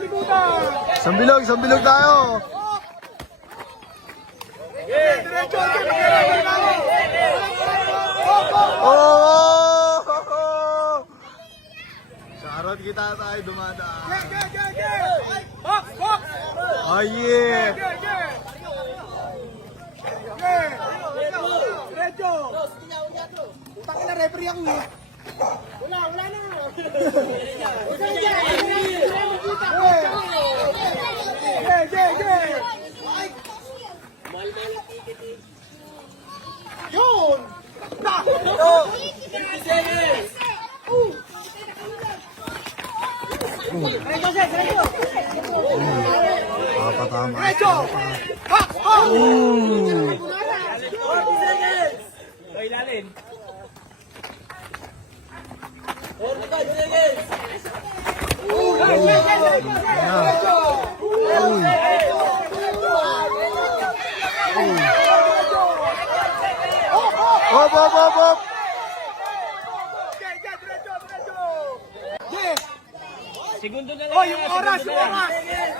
Isang bilog tayo. Oh! Charot kita tayo dumadaan. Oh yeah! Takil na referee ako eh. Wala na. Yun! Papatama. Ilalim. Hop! Segundo na lang. Oh, yung oras.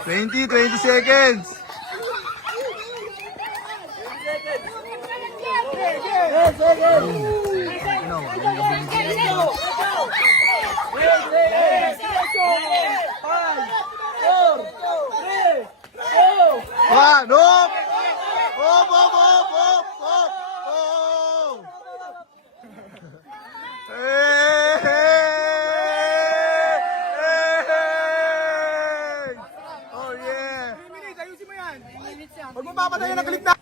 20 seconds. One, hop! Oh yeah! Huwag mo papatayin ang kaligtasan.